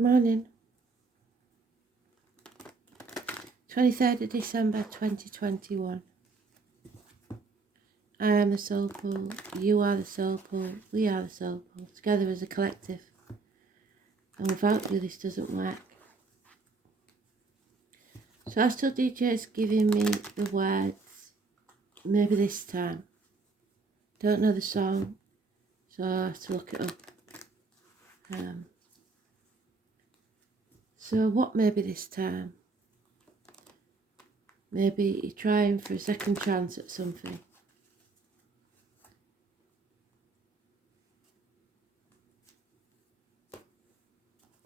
Morning. 23rd of December 2021. I am the soul pool, you are the soul pool, we are the soul pool, together as a collective. And without you this doesn't work. So Astro DJ is giving me the words, maybe this time. Don't know the song, so I have to look it up. So what maybe this time? Maybe you're trying for a second chance at something.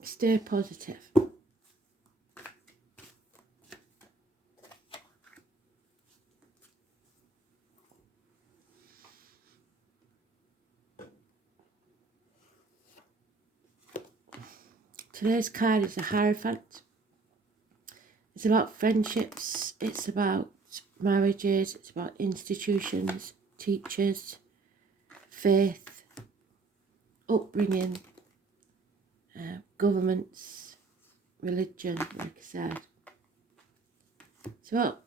Stay positive. Today's card is a Hierophant. It's about friendships, it's about marriages, it's about institutions, teachers, faith, upbringing, governments, religion, like I said. It's about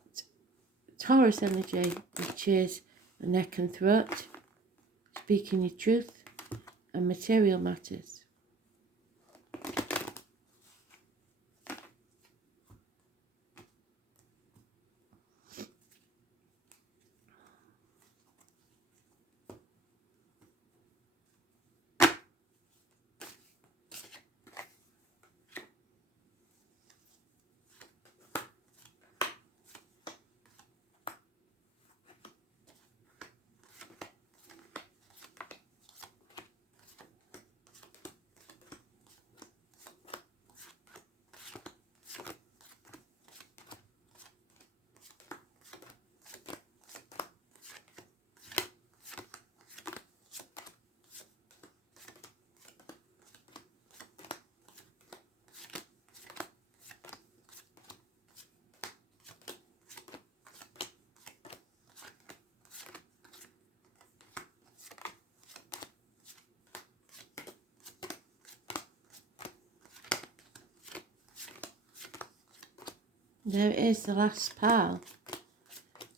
Taurus energy, which is the neck and throat, speaking your truth, and material matters. There it is, the last pile.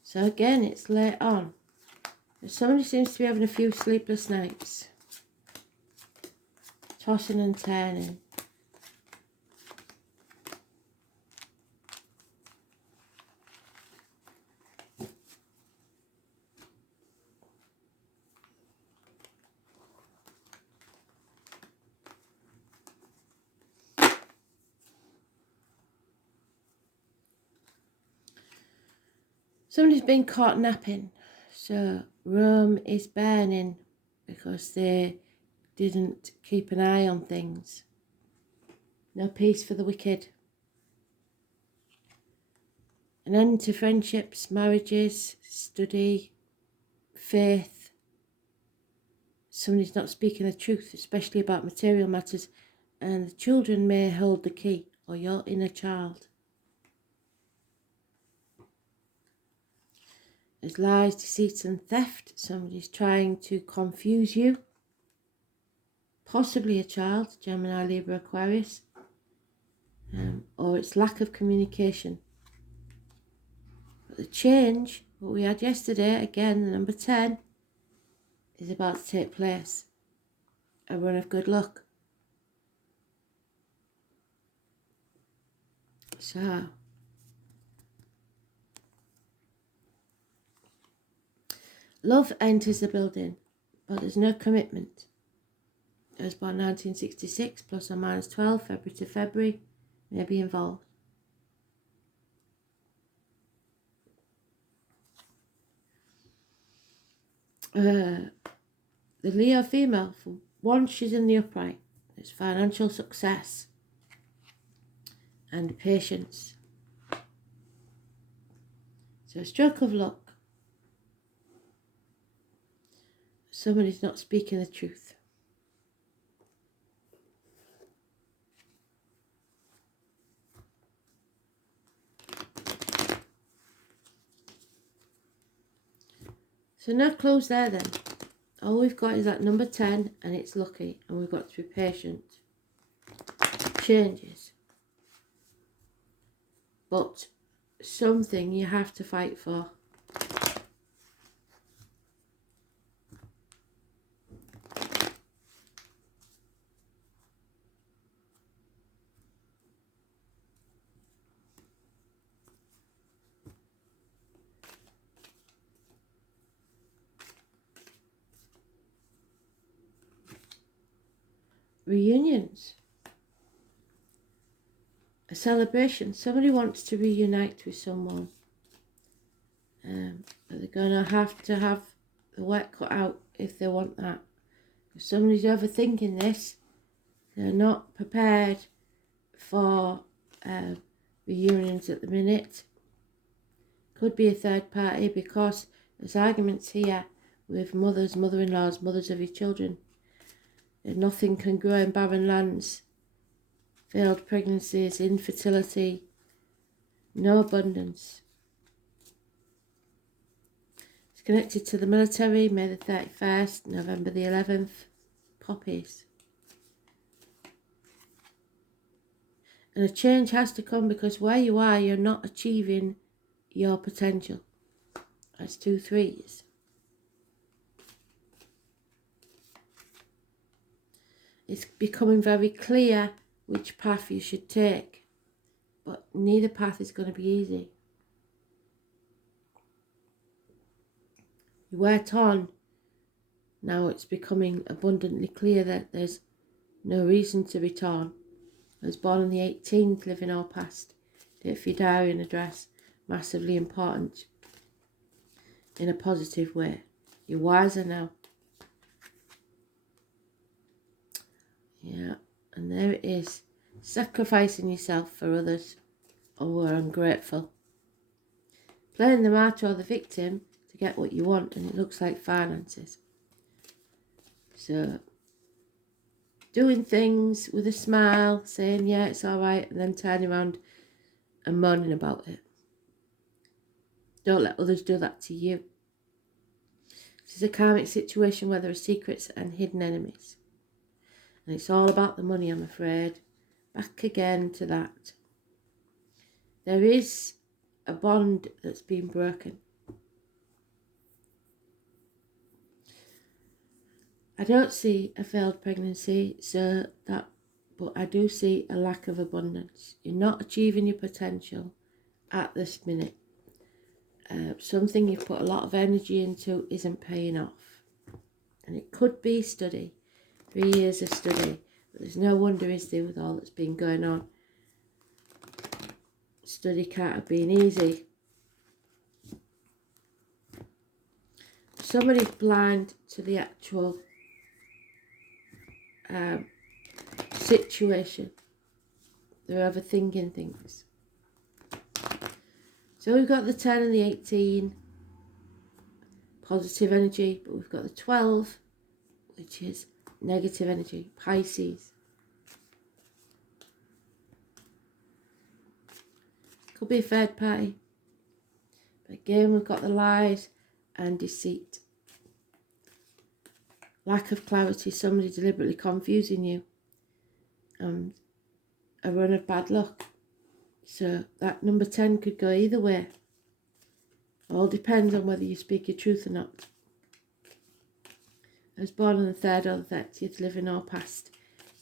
So again, it's late on. Somebody seems to be having a few sleepless nights. Tossing and turning. Somebody's been caught napping, so Rome is burning because they didn't keep an eye on things. No peace for the wicked. An end to friendships, marriages, study, faith. Somebody's not speaking the truth, especially about material matters, and the children may hold the key, or your inner child. There's lies, deceit and theft. Somebody's trying to confuse you. Possibly a child, Gemini, Libra, Aquarius. Or it's lack of communication. But the change, what we had yesterday, again, the number 10, is about to take place. A run of good luck. So, love enters the building, but there's no commitment. I was born 1966, plus or minus 12, February to February, may be involved. The Leo female, for once she's in the upright. It's financial success and patience. So a stroke of luck. Somebody's not speaking the truth. So no clues there then. All we've got is that number 10 and it's lucky, and we've got to be patient. changes, but something you have to fight for. Reunions. A celebration. Somebody wants to reunite with someone. But they're going to have the work cut out if they want that. If somebody's overthinking this, they're not prepared for reunions at the minute. Could be a third party, because there's arguments here with mothers, mother-in-laws, mothers of your children. And nothing can grow in barren lands. Failed pregnancies, infertility, no abundance. It's connected to the military, May the 31st, November the 11th, poppies. And a change has to come, because where you are, you're not achieving your potential. That's 2 threes. It's becoming very clear which path you should take, but neither path is going to be easy. You were torn. Now it's becoming abundantly clear that there's no reason to be torn. I was born on the 18th, living all past. Date for your diary and address. Massively important in a positive way. You're wiser now. Yeah, and there it is. Sacrificing yourself for others who are ungrateful. Playing the martyr or the victim to get what you want, and it looks like finances. So, doing things with a smile, saying, yeah, it's all right, and then turning around and moaning about it. Don't let others do that to you. This is a karmic situation where there are secrets and hidden enemies. And it's all about the money, I'm afraid. Back again to that. There is a bond that's been broken. I don't see a failed pregnancy, but I do see a lack of abundance. You're not achieving your potential at this minute. Something you've put a lot of energy into isn't paying off. And it could be study, 3 years of study, but there's no wonder, is there, with all that's been going on. Study can't have been easy. Somebody's blind to the actual situation. They're overthinking things. So we've got the 10 and the 18, positive energy, but we've got the 12, which is negative energy, Pisces. Could be a third party. But again, we've got the lies and deceit. Lack of clarity, somebody deliberately confusing you. A run of bad luck. So that number 10 could go either way. All depends on whether you speak your truth or not. I was born on the 3rd or the 30th, living or past.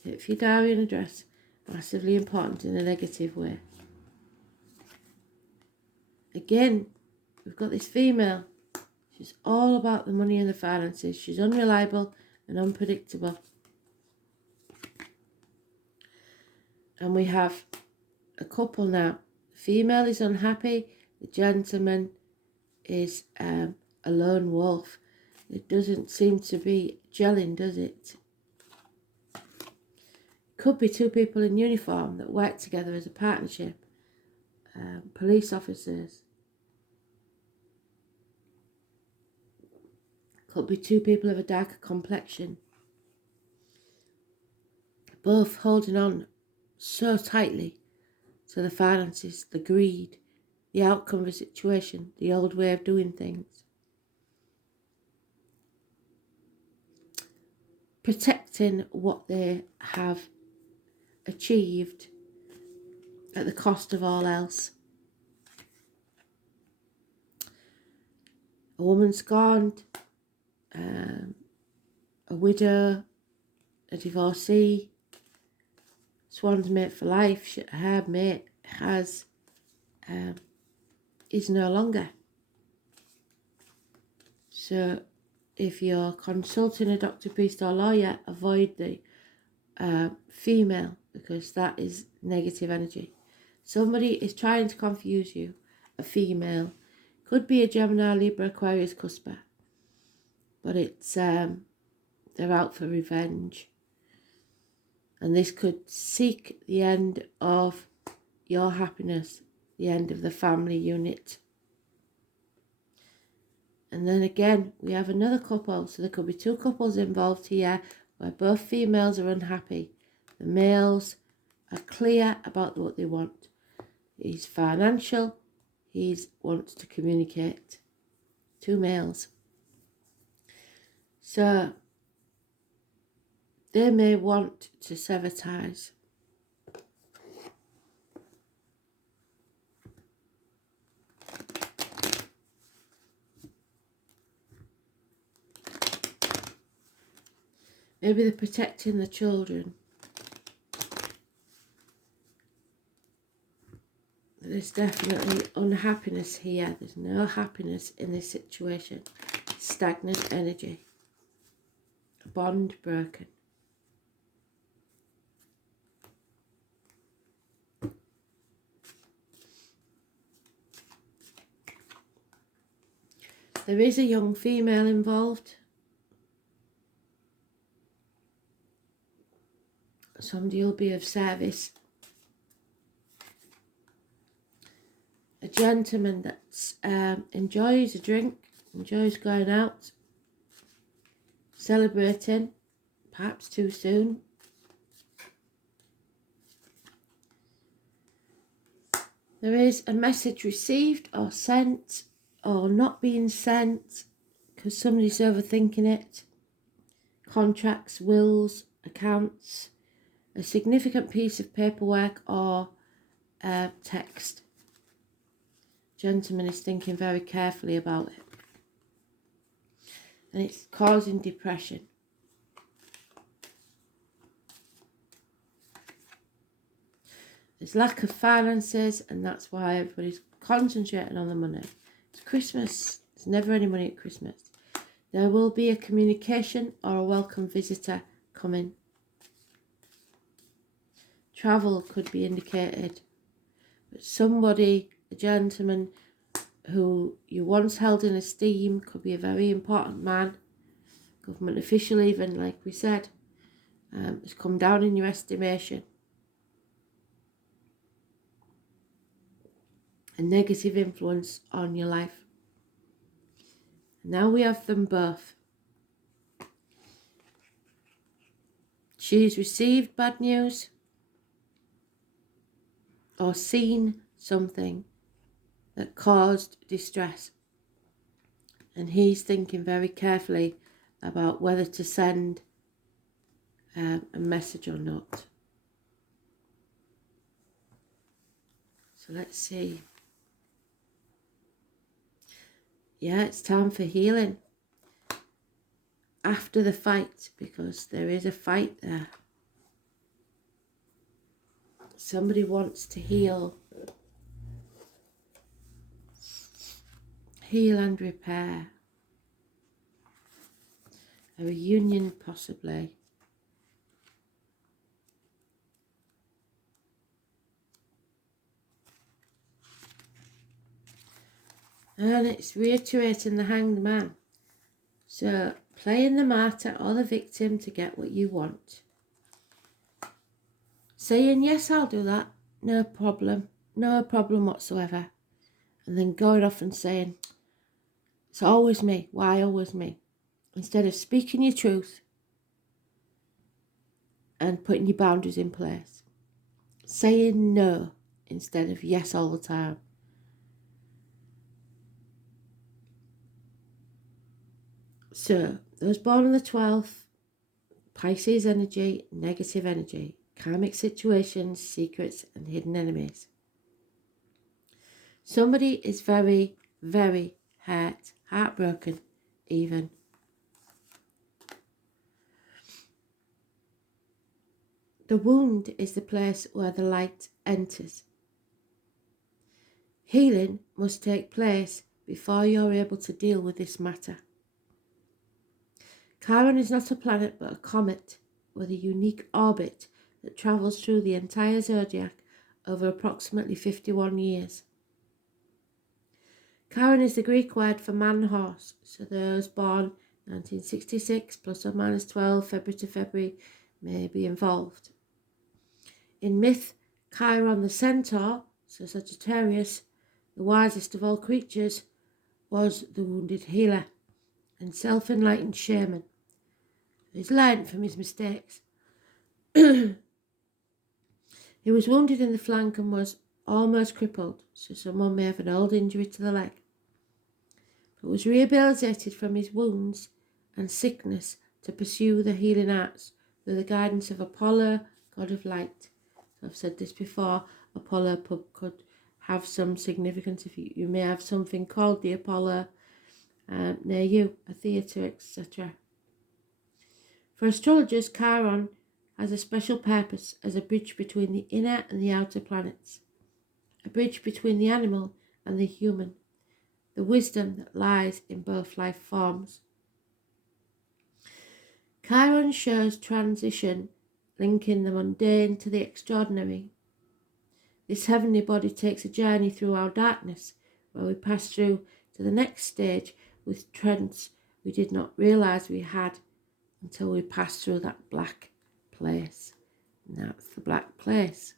If your diary and address, massively important in a negative way. Again, we've got this female. She's all about the money and the finances. She's unreliable and unpredictable. And we have a couple now. The female is unhappy. The gentleman is a lone wolf. It doesn't seem to be gelling, does it? Could be 2 people in uniform that work together as a partnership. Police officers. Could be 2 people of a darker complexion. Both holding on so tightly to the finances, the greed, the outcome of a situation, the old way of doing things. Protecting what they have achieved at the cost of all else. A woman scorned, a widow, a divorcee, swan's mate for life, her mate is no longer. So if you're consulting a doctor, priest or lawyer, avoid the female, because that is negative energy. Somebody is trying to confuse you. A female could be a Gemini, Libra, Aquarius, Cusper, but it's they're out for revenge, and this could seek the end of your happiness, the end of the family unit. And then again, we have another couple, so there could be two couples involved here where both females are unhappy. The males are clear about what they want. He's financial, he wants to communicate. Two males. So they may want to sever ties. Maybe they're protecting the children. There's definitely unhappiness here. There's no happiness in this situation. Stagnant energy. A bond broken. There is a young female involved. Somebody will be of service. A gentleman that enjoys a drink, enjoys going out, celebrating, perhaps too soon. There is a message received or sent or not being sent because somebody's overthinking it. Contracts, wills, accounts, a significant piece of paperwork or text. Gentleman is thinking very carefully about it. And it's causing depression. There's lack of finances, and that's why everybody's concentrating on the money. It's Christmas. There's never any money at Christmas. There will be a communication or a welcome visitor coming. Travel could be indicated. But somebody, a gentleman who you once held in esteem, could be a very important man, government official even, like we said, has come down in your estimation. A negative influence on your life. Now we have them both. She's received bad news or seen something that caused distress, and he's thinking very carefully about whether to send a message or not. So let's see. Yeah, it's time for healing after the fight, because there is a fight there. Somebody wants to heal and repair. A reunion possibly. And it's reiterating the Hanged Man. So playing the martyr or the victim to get what you want. Saying, yes, I'll do that. No problem. No problem whatsoever. And then going off and saying, it's always me. Why always me? Instead of speaking your truth and putting your boundaries in place. Saying no instead of yes all the time. So, those born on the 12th, Pisces energy, negative energy, karmic situations, secrets, and hidden enemies. Somebody is very, very hurt, heartbroken even. The wound is the place where the light enters. Healing must take place before you're able to deal with this matter. Chiron is not a planet but a comet with a unique orbit that travels through the entire zodiac over approximately 51 years. Chiron is the Greek word for man-horse, so those born 1966 plus or minus 12 February to February may be involved. In myth, Chiron the centaur, so Sagittarius, the wisest of all creatures, was the wounded healer and self-enlightened shaman. He's learned from his mistakes. He was wounded in the flank and was almost crippled, so someone may have an old injury to the leg, but was rehabilitated from his wounds and sickness to pursue the healing arts through the guidance of Apollo, god of light. So I've said this before, Apollo could have some significance if you may have something called the Apollo near you, a theatre, etc. For astrologers, Chiron has a special purpose as a bridge between the inner and the outer planets, a bridge between the animal and the human, the wisdom that lies in both life forms. Chiron shows transition, linking the mundane to the extraordinary. This heavenly body takes a journey through our darkness, where we pass through to the next stage with trends we did not realise we had until we pass through that black place. And that's the black place.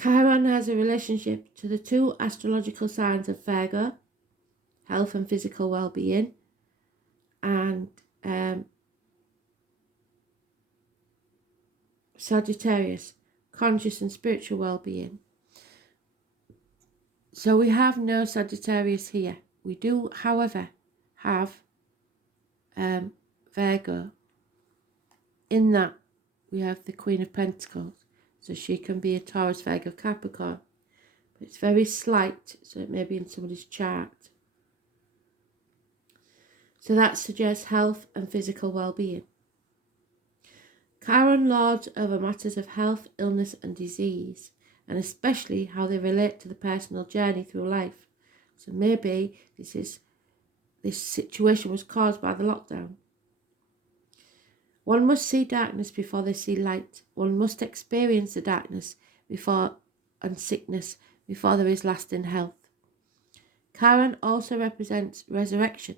Chiron has a relationship to the two astrological signs of Virgo, health and physical well-being, and Sagittarius, conscious and spiritual well-being. So we have no Sagittarius here. We do, however, have Virgo. In that, we have the Queen of Pentacles. So she can be a Taurus, Virgo, Capricorn. But it's very slight, so it may be in somebody's chart. So that suggests health and physical well-being. Chiron lords over matters of health, illness and disease, and especially how they relate to the personal journey through life. So maybe this situation was caused by the lockdown. One must see darkness before they see light. One must experience the darkness and sickness before there is lasting health. Chiron also represents resurrection,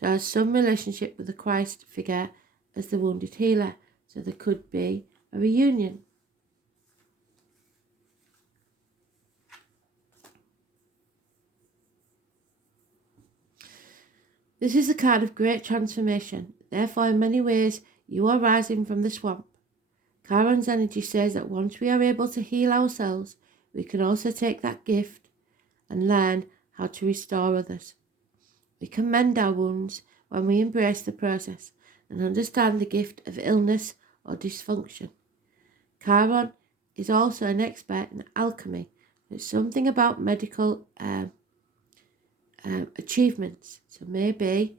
so has some relationship with the Christ figure as the wounded healer, so there could be a reunion. This is a card of great transformation. Therefore, in many ways, you are rising from the swamp. Chiron's energy says that once we are able to heal ourselves, we can also take that gift and learn how to restore others. We can mend our wounds when we embrace the process and understand the gift of illness or dysfunction. Chiron is also an expert in alchemy. It's something about medical achievements. So maybe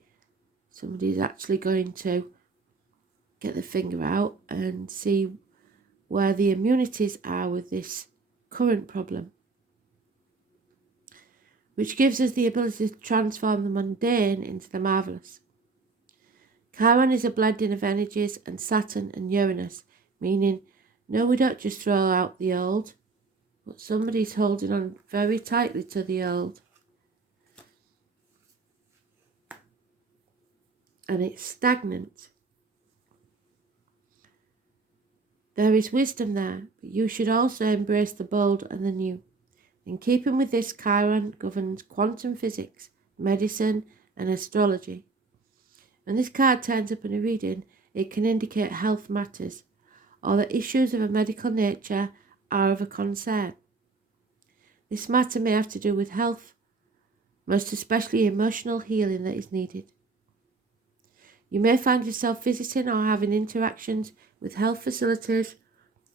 somebody's actually going to get the finger out and see where the immunities are with this current problem, which gives us the ability to transform the mundane into the marvellous. Chiron is a blending of energies and Saturn and Uranus, meaning, no, we don't just throw out the old, but somebody's holding on very tightly to the old. And it's stagnant. There is wisdom there, but you should also embrace the bold and the new. In keeping with this, Chiron governs quantum physics, medicine and astrology. When this card turns up in a reading, it can indicate health matters or that issues of a medical nature are of a concern. This matter may have to do with health, most especially emotional healing that is needed. You may find yourself visiting or having interactions with health facilities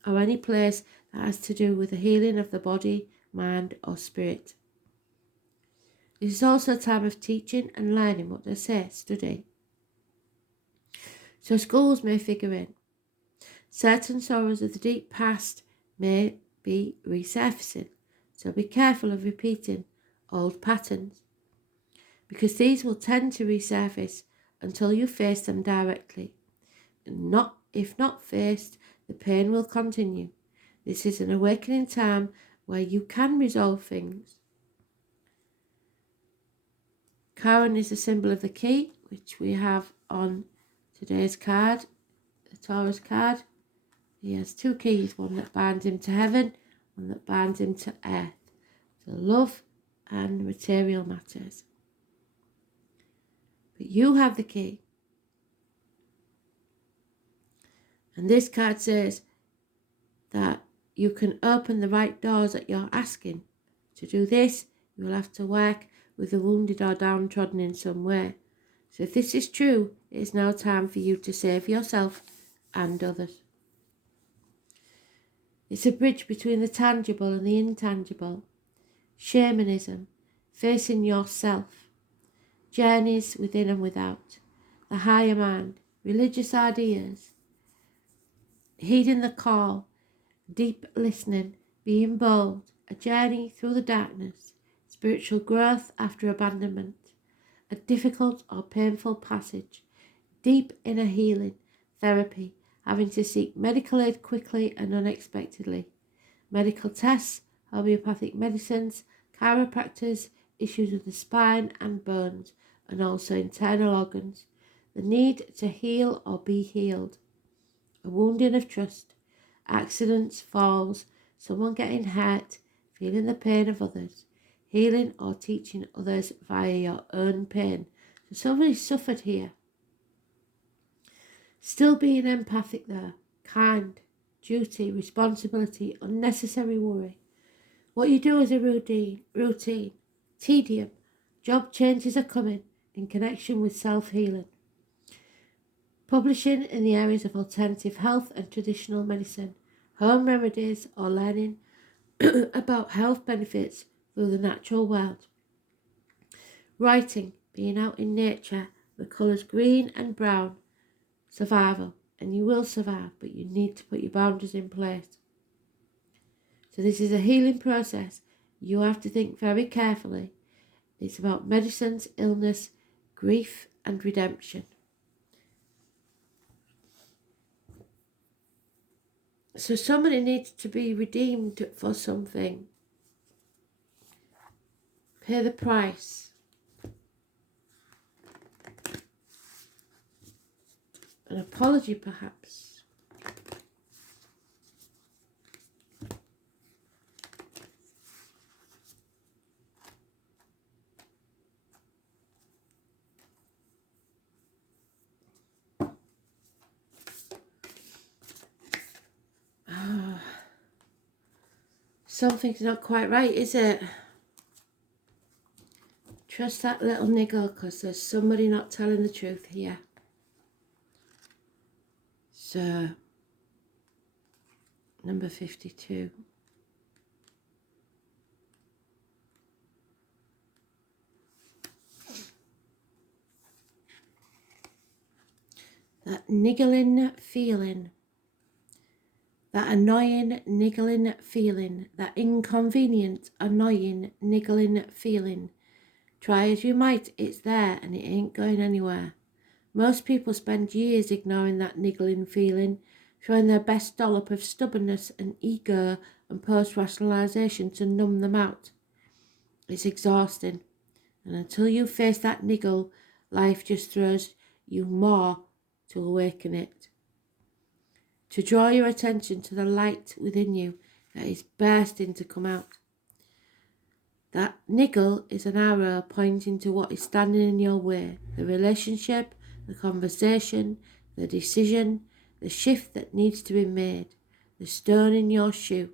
or any place that has to do with the healing of the body, mind or spirit. This is also a time of teaching and learning what they say, study. So schools may figure in. Certain sorrows of the deep past may be resurfacing, so be careful of repeating old patterns, because these will tend to resurface until you face them directly. If not faced, the pain will continue. This is an awakening time where you can resolve things. Chiron is a symbol of the key, which we have on today's card, the Taurus card. He has two keys, one that binds him to heaven, one that binds him to earth, to love and material matters. But you have the key. And this card says that you can open the right doors that you're asking. To do this, you will have to work with the wounded or downtrodden in some way. So if this is true, it is now time for you to save yourself and others. It's a bridge between the tangible and the intangible. Shamanism, facing yourself, journeys within and without, the higher mind, religious ideas, heeding the call, deep listening, being bold, a journey through the darkness, spiritual growth after abandonment, a difficult or painful passage, deep inner healing, therapy, having to seek medical aid quickly and unexpectedly, medical tests, homeopathic medicines, chiropractors, issues with the spine and bones, and also internal organs, the need to heal or be healed, a wounding of trust, accidents, falls, someone getting hurt, feeling the pain of others, healing or teaching others via your own pain. So somebody suffered here. Still being empathic there, kind, duty, responsibility, unnecessary worry. What you do is a routine, tedium, job changes are coming in connection with self-healing. Publishing in the areas of alternative health and traditional medicine, home remedies or learning about health benefits through the natural world. Writing, being out in nature, the colours green and brown, survival, and you will survive, but you need to put your boundaries in place. So this is a healing process. You have to think very carefully. It's about medicines, illness, grief and redemption. So somebody needs to be redeemed for something. Pay the price. An apology, perhaps. Something's not quite right, is it? Trust that little niggle, because there's somebody not telling the truth here. So, number 52. That niggling feeling. That annoying, niggling feeling. That inconvenient, annoying, niggling feeling. Try as you might, it's there and it ain't going anywhere. Most people spend years ignoring that niggling feeling, throwing their best dollop of stubbornness and ego and post-rationalisation to numb them out. It's exhausting. And until you face that niggle, life just throws you more to awaken it. To draw your attention to the light within you that is bursting to come out. That niggle is an arrow pointing to what is standing in your way. The relationship, the conversation, the decision, the shift that needs to be made. The stone in your shoe.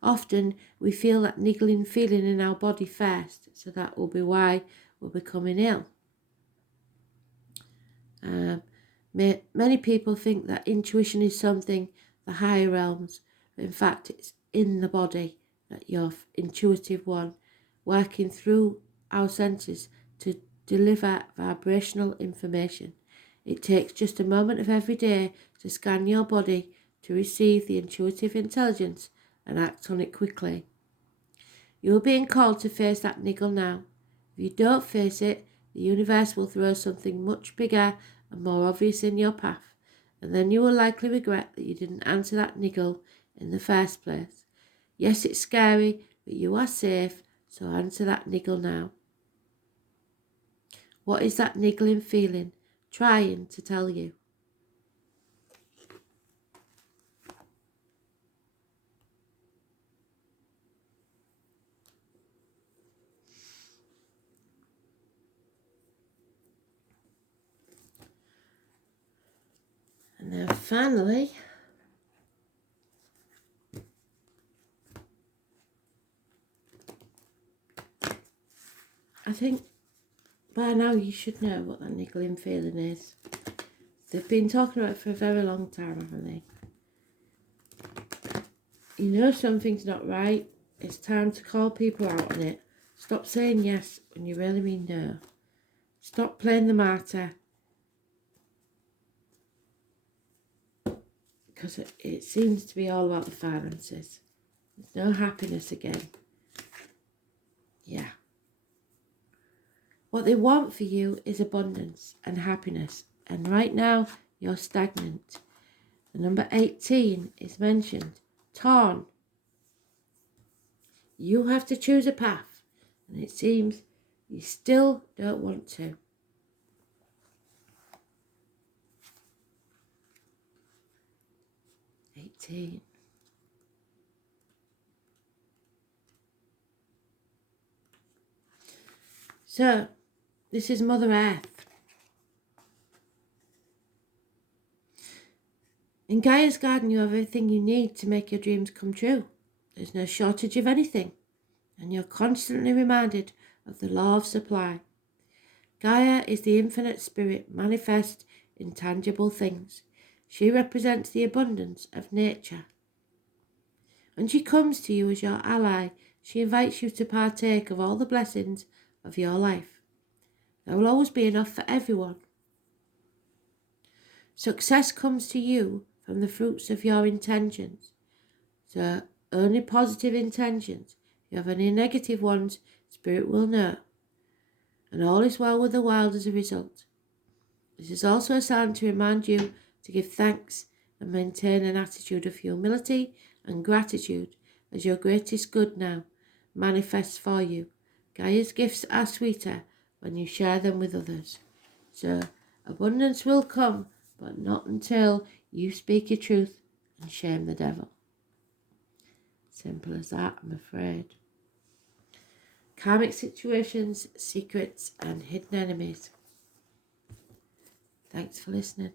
Often we feel that niggling feeling in our body first, so that will be why we're becoming ill. Many people think that intuition is something the higher realms, but in fact it's in the body that your intuitive one, working through our senses to deliver vibrational information. It takes just a moment of every day to scan your body to receive the intuitive intelligence and act on it quickly. You are being called to face that niggle now. If you don't face it, the universe will throw something much bigger and more obvious in your path, and then you will likely regret that you didn't answer that niggle in the first place. Yes, it's scary, but you are safe, so answer that niggle now. What is that niggling feeling trying to tell you? And then finally, I think by now you should know what that niggling feeling is. They've been talking about it for a very long time, haven't they? You know something's not right. It's time to call people out on it. Stop saying yes when you really mean no. Stop playing the martyr. Because it seems to be all about the finances. There's no happiness again. Yeah. What they want for you is abundance and happiness. And right now, you're stagnant. The number 18 is mentioned. Torn. You have to choose a path. And it seems you still don't want to. So, this is Mother Earth. In Gaia's garden, you have everything you need to make your dreams come true. There's no shortage of anything, and you're constantly reminded of the law of supply. Gaia is the infinite spirit manifest in tangible things. She represents the abundance of nature. When she comes to you as your ally, she invites you to partake of all the blessings of your life. There will always be enough for everyone. Success comes to you from the fruits of your intentions. So only positive intentions. If you have any negative ones, Spirit will know. And all is well with the world as a result. This is also a sign to remind you to give thanks and maintain an attitude of humility and gratitude as your greatest good now manifests for you. Gaia's gifts are sweeter when you share them with others. So abundance will come, but not until you speak your truth and shame the devil. Simple as that, I'm afraid. Karmic situations, secrets, and hidden enemies. Thanks for listening.